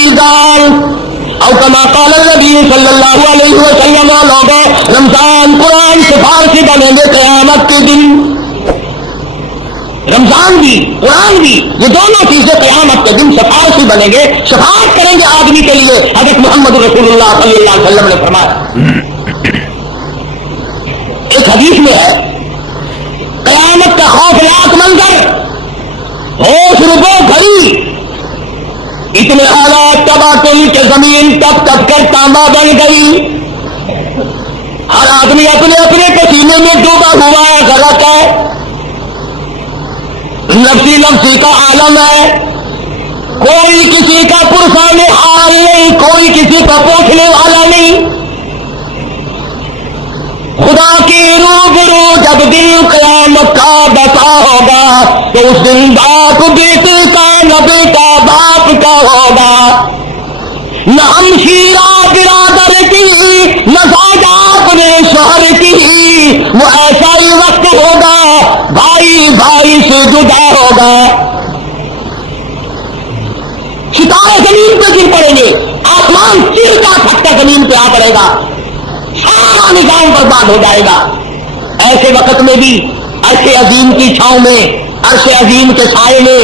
رمضان او کما قال النبی صلی اللہ علیہ وسلم لوگوں رمضان قرآن سفارشی بنیں گے قیامت کے دن. رمضان بھی قرآن بھی یہ دونوں چیزیں قیامت کے دن سفارشی بنیں گے, شفاعت کریں گے آدمی کے لیے. حضرت محمد رسول اللہ صلی اللہ علیہ وسلم نے فرمایا. ایک حدیث میں ہے قیامت کا خوفناک منظر, ہوش ربو گھڑی, اتنے حالات تباطل کے زمین تپ تپ کر تانبا بن گئی, ہر آدمی اپنے اپنے پسینے میں ڈوبا ہوا ہے, غلط ہے, نفسی نفسی کا عالم ہے, کوئی کسی کا پرسانے حال نہیں, کوئی کسی کا پوچھنے والا نہیں. خدا کی روبرو جب دن قیامت کا بسا ہوگا تو اس دن باپ بیٹے کا نہ بیٹا باپ کا ہوگا, نہ ہمشیرہ برادر کی نہ زوجہ اپنے شوہر کی. وہ ایسا ہی وقت ہوگا بھائی بھائی سے جدا ہوگا, ستارے زمین پہ گر پڑیں گے, آسمان چیرتا پھٹتا زمین پہ آ پڑے گا, سارا نظام برباد ہو جائے گا. ایسے وقت میں بھی عرش عظیم کی چھاؤں میں, عرش عظیم کے سائے میں,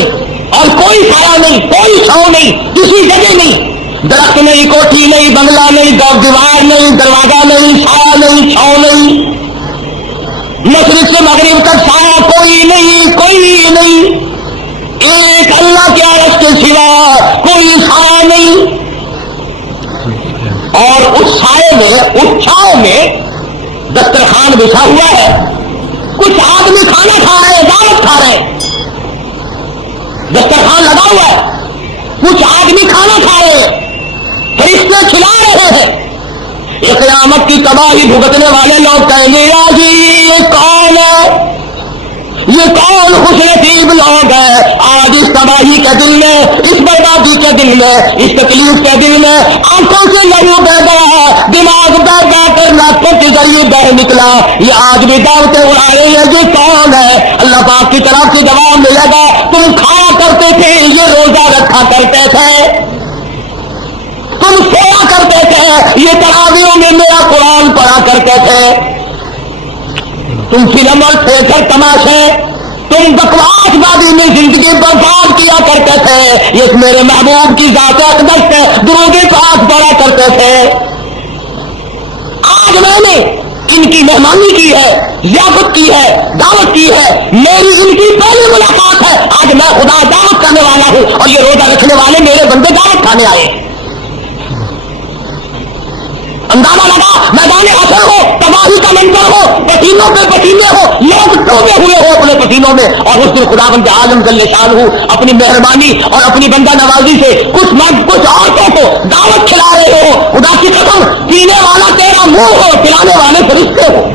اور کوئی سایہ نہیں, کوئی چھاؤں نہیں, کسی جگہ نہیں, درخت نہیں, کوٹھی نہیں, بنگلہ نہیں, دیوار نہیں, دروازہ نہیں, سایہ نہیں, چھاؤں نہیں, مشرق سے مغرب تک سایہ کوئی نہیں, کوئی نہیں, ایک اللہ کے عرش کے سوا کوئی سایہ نہیں. اور اس سائے میں, اس چھاؤں میں دسترخوان بچھا ہوا ہے, کچھ آدمی کھانا کھا رہے ہیں, دعوت کھا رہے ہیں, دسترخوان لگا ہوا ہے, کچھ آدمی کھانا کھا رہے ہیں, فرشتے کھلا رہے ہیں. یہ قیامت کی تباہی بھگتنے والے لوگ کہیں گے یا جی یہ کون ہے, یہ کون خوش نصیب لوگ ہیں آج اس تباہی کے دن میں, اس بربادی کے دن میں, اس تکلیف کے دن میں آنکھوں سے لہو بہ گیا, دماغ بہ گا کر ناکوں کے ذریعے بہ نکلا, یہ آج بھی دعوتیں اڑا رہے ہیں, یہ کون ہے؟ اللہ پاک کی طرف سے جواب ملے گا تم کھایا کرتے تھے, یہ روزہ رکھا کرتے تھے, تم سویا کرتے تھے, یہ تراویحوں میں میرا قرآن پڑھا کرتے تھے, تم فلم اور تھیٹر تماشے, تم بکواس بازی میں زندگی برباد کیا کرتے تھے, یہ میرے محبوب کی ذات اقدس سے درود پاک پڑھا کرتے تھے. آج میں نے ان کی مہمانی کی ہے, ضیافت کی ہے, دعوت کی ہے, میری ان کی پہلی ملاقات ہے. آج میں خدا دعوت کرنے والا ہوں اور یہ روزہ رکھنے والے میرے بندے دعوت کھانے آئے. اندازہ لگا میدان حشر ہو, تباہی کا منظر ہو, پسینوں پہ پسینے ہو, لوگ ٹوٹے ہوئے ہو اپنے پسینوں میں, اور اس دن خداوند عالم جل شانہ اپنی مہربانی اور اپنی بندہ نوازی سے کچھ مرد کچھ عورتوں کو دعوت کھلا رہے ہو. خدا کی قسم پینے والا تیرا منہ ہو, پلانے والے فرشتے ہو.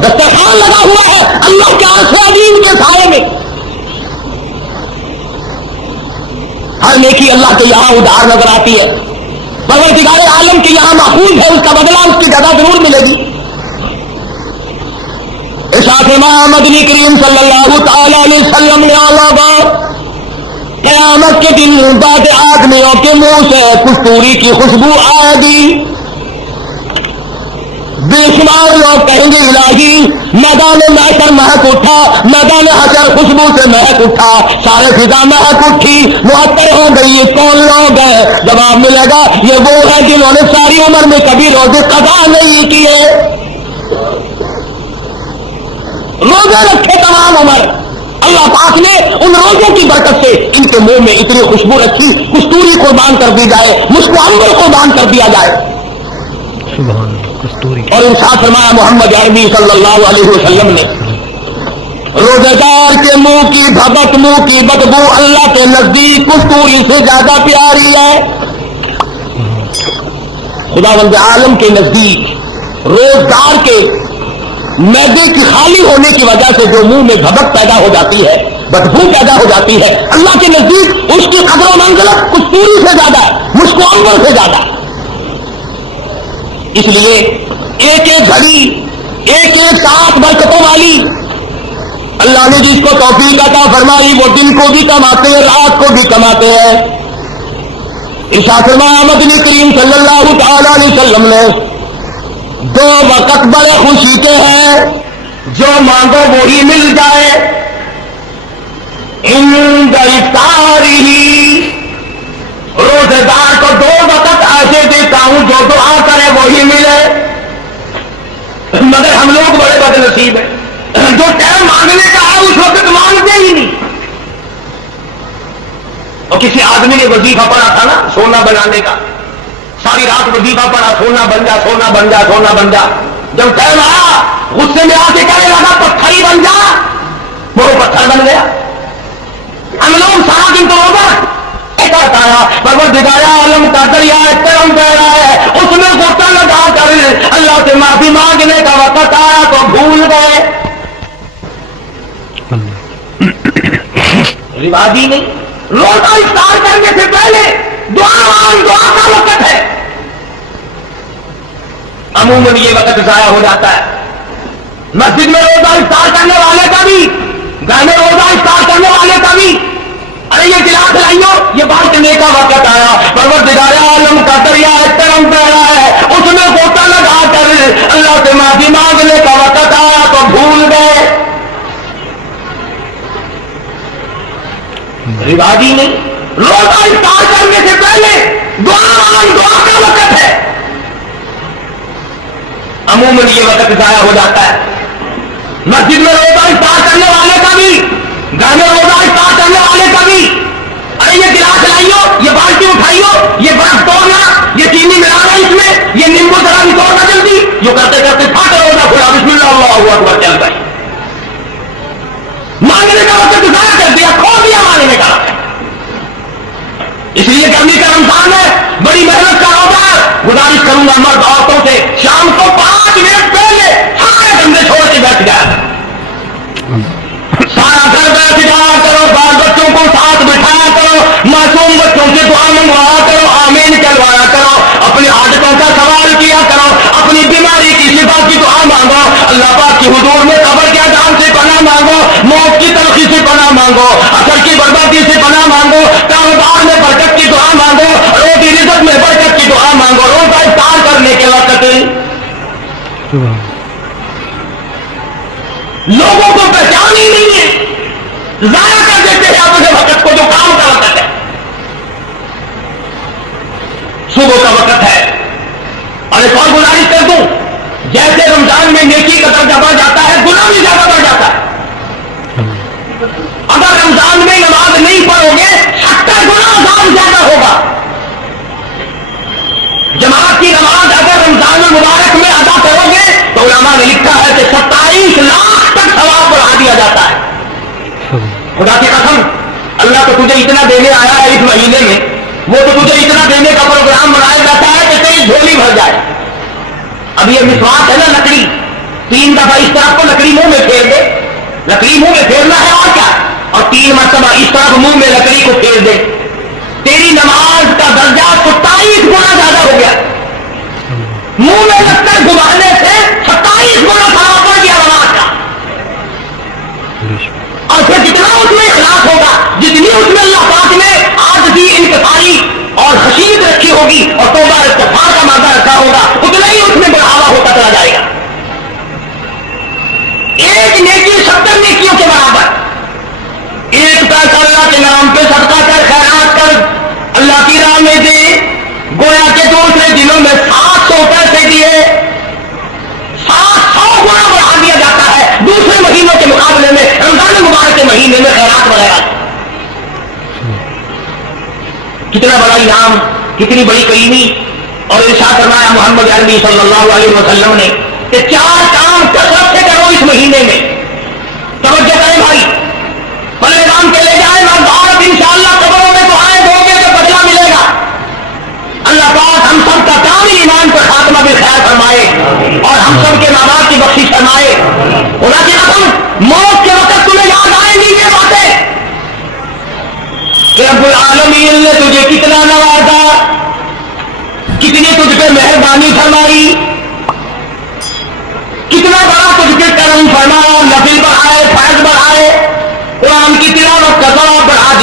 دسترخوان لگا ہوا ہے اللہ کے عرش عظیم کے سائے میں, ہر نیکی اللہ کے یہاں ادھار نظر آتی ہے, پروردگار عالم کے یہاں محفوظ ہے, اس کا بدلہ اس کی جگہ ضرور ملے گی. ارشاد امام مدنی کریم صلی اللہ تعالی علیہ وسلم نے قیامت کے دن بعد آدمیوں کے منہ سے کستوری کی خوشبو آئے گی. بے شمار لوگ کہیں گے الہی میدان محشر مہک اٹھا, میدان حشر خوشبو سے مہک اٹھا, سارے فضا مہک اٹھی, معطر ہو گئی. یہ کون لوگ ہیں؟ جواب ملے گا یہ وہ ہے جنہوں نے ساری عمر میں کبھی روزے قضا نہیں کیے, روزے رکھے تمام عمر. اللہ پاک نے ان روزوں کی برکت سے ان کے منہ میں اتنی خوشبو رکھی, کستوری قربان کر دی جائے, مشک عنبر قربان کر دیا جائے. اور ارشاد فرمایا محمد عربی صلی اللہ علیہ وسلم نے, روزہ دار کے منہ کی بھبک, منہ کی بدبو اللہ کے نزدیک کستوری سے زیادہ پیاری ہے. خداوند عالم کے نزدیک روزدار کے معدے کی خالی ہونے کی وجہ سے جو منہ میں بھبک پیدا ہو جاتی ہے, بدبو پیدا ہو جاتی ہے, اللہ کے نزدیک اس کی قدر و منزلت کستوری سے زیادہ, مشک عنبر سے زیادہ. اس لیے ایک ایک گھڑی, ایک ایک ساتھ برکتوں والی اللہ نے جس کو توفیق عطا فرمائی وہ دن کو بھی کماتے ہیں رات کو بھی کماتے ہیں. ارشاد فرمایا مدنی کریم صلی اللہ تعالی علیہ وسلم نے 2 وقت بڑے خوشی کے ہیں جو مانگو وہی مل جائے. عند افطاری روزے دار کو 2 وقت ایسے دیتا ہوں جو دعا کرے وہی ملے. مگر ہم لوگ بڑے بد نصیب ہیں جو ٹائم مانگنے کا ہے اس وقت مانگتے ہی نہیں. اور کسی آدمی نے وظیفہ پڑھا تھا نا سونا بنانے کا, ساری رات وظیفہ پڑھا سونا بن جا سونا بن جا سونا بن جا. جب ٹائم آیا غصے میں آ کے کہنے لگا پتھر ہی بن جا, وہ پتھر بن گیا. ہم لوگ سارا دن تو ہوگا پروردگار عالم کا دریا کرم بہ رہا ہے, اس میں غصہ لگا کر اللہ سے معافی مانگنے کا وقت آیا تو بھول گئے. رواج ہی نہیں. روزہ افطار کرنے سے پہلے دعا کا وقت ہے. عموماً یہ وقت ضائع ہو جاتا ہے. مسجد میں روزہ افطار کرنے والے کا بھی, گھر میں روزہ افطار کرنے والے کا بھی, ارے یہ گلاس لائیو یہ بانٹنے کا وقت آیا. پروردگار عالم کا دریا کرم بہ رہا ہے, اس میں غوطہ لگا کر اللہ سے معافی مانگنے کا وقت آیا تو بھول گئے. رواج ہی نہیں. روزہ افطار کرنے سے پہلے دعا کا وقت ہے. عموماً یہ وقت ضائع ہو جاتا ہے. مسجد میں روزہ افطار کرنے والے کا بھی, گھر میں روزہ افطار کرنے والے کا بھی, ارے یہ گلاس لائیو یہ بالٹی اٹھائیو یہ برف توڑنا یہ چینی ملانا اس میں یہ نیمبو ذرا بھی توڑنا جلدی, جو کرتے کرتے پھاٹ روزہ کھلا بسم اللہ اللہ اکبر چل گئی. مانگنے کا وقت ضائع کر دیا, کھو دیا مانگنے کا وقت. اس لیے گرمی کا رمضان ہے, بڑی محنت کا روزہ ہے. گزارش کروں گا مرد عورتوں سے شام کو 5 منٹ پہلے سارے دھندے چھوڑ کے بیٹھ جایا, سارا گھر بیٹھ جایا کرو, بال بچوں کو ساتھ بٹھایا کرو, معصوم بچوں سے دعا منگوایا کرو, آمین کروایا کرو, اپنی عادتوں کا سوال کیا کرو, اپنی بیماری کی شفا کی دعا مانگو, اللہ پاک کی حضور میں قبر کے عذاب سے پناہ مانگو, موت کی تلخی سے پناہ مانگو, اثر کی بربادی سے پناہ مانگو, کاروبار میں برکت کی دعا مانگو, روزی رزق میں برکت کی دعا مانگو. روزہ افطار کرنے کے وقت لوگوں کو پہچان ہی نہیں ہے, ضائع کر دیتے ہیں اپنے وقت کو جو کام کا وقت ہے. صبح کا وقت ہے. اور ایک اور گزارش کر دوں, جیسے رمضان میں نیکی کا درجہ بڑھ جاتا ہے گناہ بھی زیادہ بڑھ جاتا ہے. اگر رمضان میں نماز نہیں پڑھو گے 70 گنا عذاب زیادہ ہوگا. جماعت کی نماز اگر رمضان المبارک میں ادا کرو گے تو علماء نے لکھا ہے کہ 27 لاکھ تک ثواب بڑھا دیا جاتا ہے. خدا کی قسم, اللہ تو تجھے اتنا دینے آیا ہے اس مہینے میں, وہ تو تجھے اتنا دینے کا پروگرام بنایا جاتا ہے کہ تیری جھولی بھر جائے. اب یہ مسواک ہے نا لکڑی, 3 دفعہ اس طرف کو لکڑی منہ میں پھیر دے, لکڑی منہ میں پھیرنا ہے اور کیا, اور 3 مرتبہ اس طرف منہ میں لکڑی کو پھیر دے, تیری نماز کا درجہ 27 گنا زیادہ ہو گیا. منہ میں لکڑ گھمانے سے 27 گنا ثواب بڑھ گیا نماز کا. اور پھر جتنا اس میں اخلاص ہوگا, جتنی اس میں اللہ پاک نے عاجزی انکساری اور خشیت رکھی ہوگی اور توبہ استغفار کا مادہ رکھا ہوگا, اتنا ہی اس میں بڑھاوا ہوتا چلا جائے گا. ایک نیکی 70 نیکیوں کے برابر. ایک پیسہ اللہ کے نام پہ صدقہ کر, خیرات کر, اللہ کی راہ میں دے, گویا کے دوسرے دنوں میں 700 پیسے دیے, 700 گنا بڑھا دیا جاتا ہے دوسرے مہینوں کے مقابلے میں. رمضان مبارک کے مہینے میں خیرات وغیرہ, کتنا بڑا انعام, کتنی بڑی کریمی. اور ارشاد فرمایا محمد عربی صلی اللہ علیہ وسلم نے کہ 4 کام کثرت سے کرو اس مہینے میں. توجہ کریں بھائی, پہلے کام کے لے جائیں مرد عورت انشاءاللہ قبروں میں دعائیں دو گے تو بدلہ ملے گا. اللہ پاک ہم سب کا کامل ایمان پر خاتمہ بالخیر فرمائے اور ہم سب کے ماں باپ کی بخشش فرمائے. خدا کی قسم موت کے وقت تمہیں یاد آئیں گی یہ باتیں کہ رب العالمین نے تجھے کتنا نوازا, کتنی تجھ پہ مہربانی فرمائی, کتنا بڑا تجھ پہ کرم فرمایا, نفل بڑھائے, فیض بڑھائے,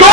2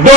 2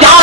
4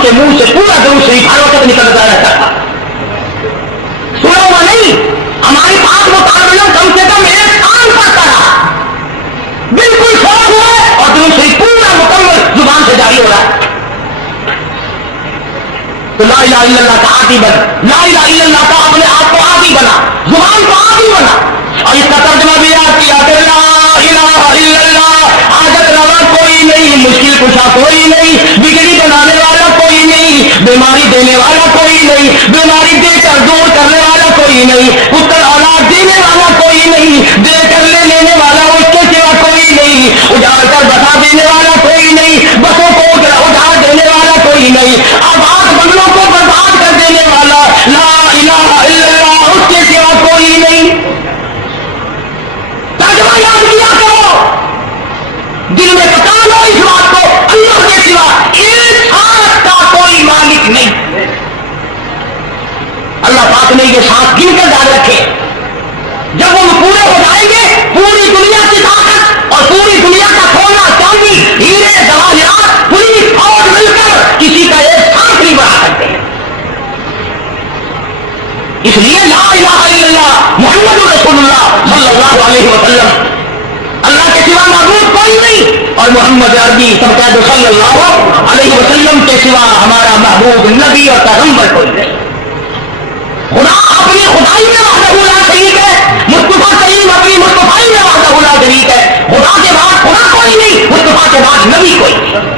اس کے منہ سے پورا درود شریف ہر وقت نکلتا رہتا تھا. سنا ہوا نہیں, ہماری بات وہ طالب علم کم سے کم ایک کام کرتا رہا, بالکل صاف ہوا ہے اور درود شریف پورا مکمل زبان سے جاری ہو رہا ہے. تو لا الہ الا اللہ کا عادی بنا, لا الہ الا اللہ کا اپنے آپ کو عادی بنا, زبان کو عادی بنا. اور اس کا ترجمہ بھی یاد کیا کہ لا الہ الا اللہ, حاجت روا کوئی نہیں, مشکل کشا کوئی نہیں, بگڑی بنانے والا کوئی نہیں, بیماری دینے والا کوئی نہیں, بیماری دے کر دور کرنے والا کوئی نہیں, پتر اولاد دینے والا کوئی نہیں, دے کر لے لینے والا اس کے سوا کوئی نہیں, اجاڑ کر بتا دینے والا کوئی نہیں, بسوں کو اجاڑ دینے والا کوئی نہیں, آباد بنگلوں کو برباد کر دینے والا لا الہ الا اللہ, اس کے سوا کوئی نہیں. ترجمہ یاد کیا کرو, دل میں پکا لو اس بات کو, اللہ کے سوا ایک سانس کا کوئی مالک نہیں. اللہ پاک نے یہ سانس گن کر ڈال رکھے, جب وہ پورے ہو جائیں گے پوری دنیا کی طاقت اور پوری دنیا کا سونا چاندی ہیرے جواہرات پوری فوج مل کر کسی کا ایک سانس نہیں بڑھا سکتے. اس لیے لا الہ الا اللہ محمد رسول اللہ صلی اللہ علیہ وسلم, اللہ کے سوا معبود کوئی نہیں, اور محمد عربی سب کہہ دو صلی اللہ علیہ وسلم کے سوا ہمارا محبوب نبی اور پیغمبر کوئی نہیں. خدا اپنی خدائی میں وحدہ لا شریک ہے, مصطفیٰ کریم اپنی مصطفائی میں وحدہ لا شریک ہے. خدا کے بعد خدا کوئی نہیں, مصطفیٰ کے بعد نبی کوئی نہیں.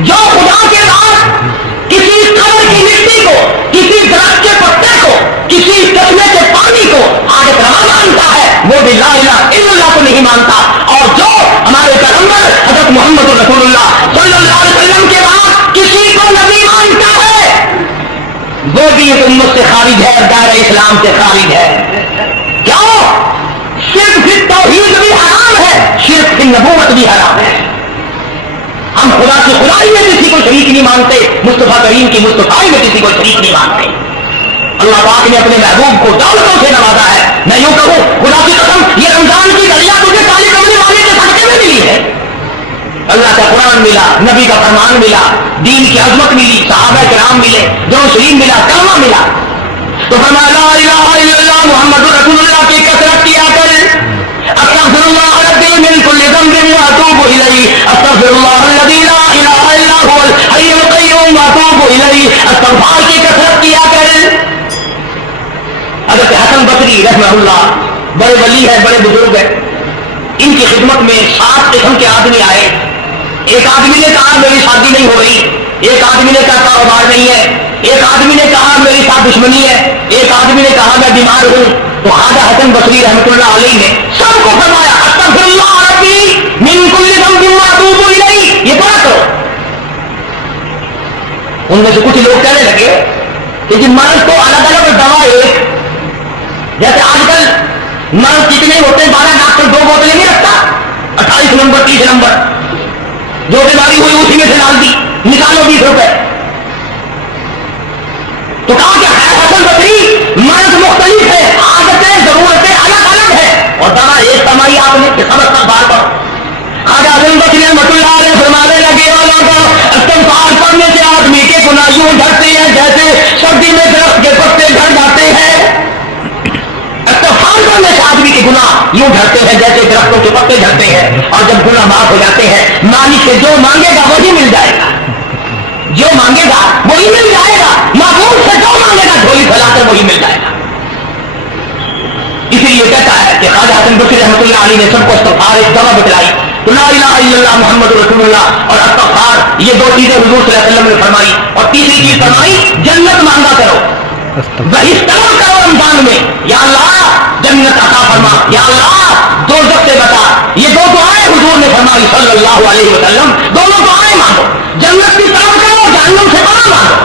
جو خدا کے بعد کسی قبر کی مٹی کو, کسی درخت کے پتے کو, کسی چشمے کے پانی کو حاجت روا مانتا ہے, وہ بھی لا الہ الا اللہ کو نہیں مانتا. اور جو ہمارے پیغمبر حضرت محمد رسول اللہ صلی اللہ علیہ وسلم کے بعد کسی کو نبی مانتا ہے, وہ بھی اس امت سے خارج ہے, دائرہ اسلام سے خارج ہے. کیوں؟ شرک فی توحید بھی حرام ہے, شرک فی نبوت بھی حرام ہے. ہم خدا کی خدائی میں کسی کو شریک نہیں مانتے, مصطفیٰ کریم کی مصطفائی میں کسی کو شریک نہیں مانتے. اللہ پاک نے اپنے محبوب کو دولتوں سے نوازا ہے. میں یوں کہوں, خدا کی قسم, یہ رمضان کی گھڑیاں تجھے کالی کمری والے کے صدقے میں ملی ہے. اللہ کا قرآن ملا, نبی کا فرمان ملا, دین کی عظمت ملی, صحابہ کرام ملے, جو شریف ملا, کلمہ ملا. تو فرمایا لا الہ الا اللہ محمد رسول اللہ کی کثرت کیا کر. استغفر اللہ ربی من کل ذنب واتوب الیہ, استغفر اللہ الذی لا الہ الا هو الحی القیوم واتوب الیہ. استغفار کی کثرت کیا کر. حضرت حسن بصری رحمہ اللہ بڑے ولی ہے, بڑے بزرگ ہے, ان کی خدمت میں 7 قسم کے آدمی آئے. ایک آدمی نے کہا میری شادی نہیں ہو رہی, ایک آدمی نے کہا کاروبار نہیں ہے, ایک آدمی نے کہا میری ساتھ دشمنی ہے, ایک آدمی نے کہا میں بیمار ہوں. تو خواجہ حسن بصری رحمۃ اللہ علیہ نے سب کو فرمایا استغفر اللہ ربی من کل ذنب واتوب الیہ, یہ پڑھا کرو. ان میں سے کچھ لوگ کہنے لگے کہ جن مرض کو الگ الگ دوا ایک, جیسے آج کل مرض کتنے ہوتے ہیں, 12 ڈاکٹر 2 بوتلیں نہیں رکھتا, 28 نمبر 30 نمبر, جو بیماری ہوئی اسی میں سے ڈال دی, نکالو 20 روپے. تو کہا کہ حسن بصری مرض مختلف ہے, عادتیں ضرورتیں الگ الگ ہیں, اور دوا ایک فرمائی آپ نے کہ سبق کا بار بار. خواجہ حسن بصری رحمۃ اللہ علیہ فرمانے لگے استغفار پڑھنے سے آدمی کے گناہ یوں جھڑتے ہیں جیسے سردی میں درخت کے پتے جھڑ جاتے ہیں. استغفار کرنے سے آدمی کے گناہ یوں جھڑتے ہیں جیسے درختوں کے پتے جھڑتے ہیں, اور جب گناہ معاف ہو جاتے ہیں مالک سے جو مانگے گا وہی مل جائے گا, جو مانگے گا وہی مل جائے گا, معبود سے جو مانگے گا جھولی پھیلا کر وہی مل جائے گا. اسی لیے کہتا ہے کہ خواجہ حسن بصری رحمۃ اللہ علیہ نے سب کو استغفار ایک دوا بتلائی. تو لا الہ الا اللہ محمد رسول اللہ اور استغفار, یہ 2 چیزیں حضور صلی اللہ علیہ وسلم نے فرمائی. اور تیسری چیز فرمائی جنت مانگا کرو, وہی طلب کرو رمضان میں, یا اللہ جنت عطا فرما, یا اللہ دوزخ سے بتا. یہ 2 دعائیں حضور نے فرمائی صلی اللہ علیہ وسلم, دونوں دعائیں مانگو, جنت کی طلب کرو, جہنم سے پناہ مانگو.